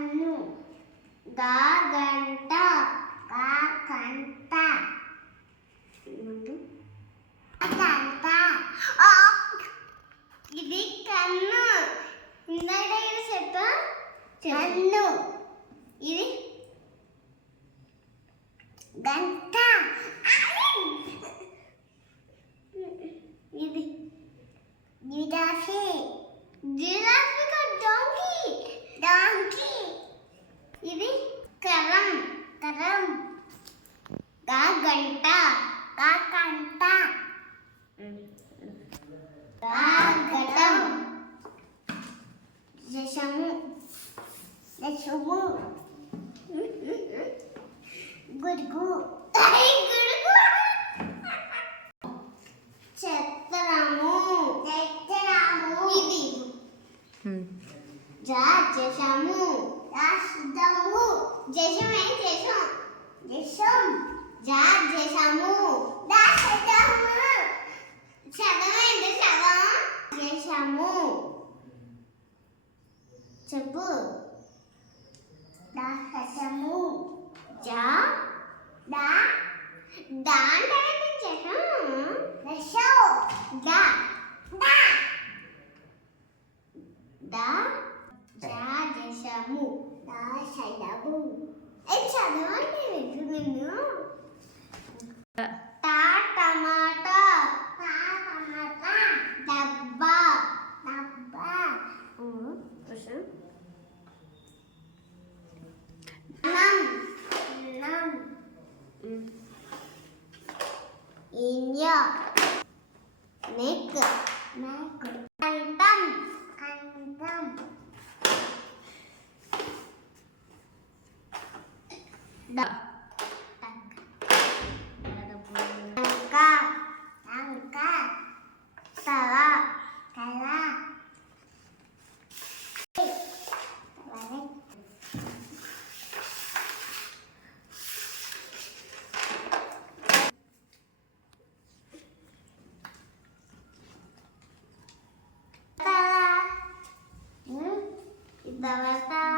కన్ను. గా గంట గా కంట. కంట! ఇది కన్ను. ఇందాక ఇది చెప్పా. కన్ను. ఇది గంట. కరం గా గంట గా కంట గా గటం దశము దశము గుడుగు గుడుగు చెత్తరాము చెత్తరాము ఇది జా చేశాము రాసిద్దాము చేసాం ఏం చేసాం చేసాం జా చేశాము రాసిద్దాము చదవండి చదవం చేశాము చెప్పు. రాసాము జా. దా. దా అంటే ఏంటి చేసాం రసో దా. దా. దా. జా చేశాము దా చదవు ఏ చదవండి వింటు నిన్ను టా టమాటా టా టమాటా డబ్బా డబ్బా నం నం ఇండియా నెక్ నెక్ కంఠం కంఠం డ Bye bye.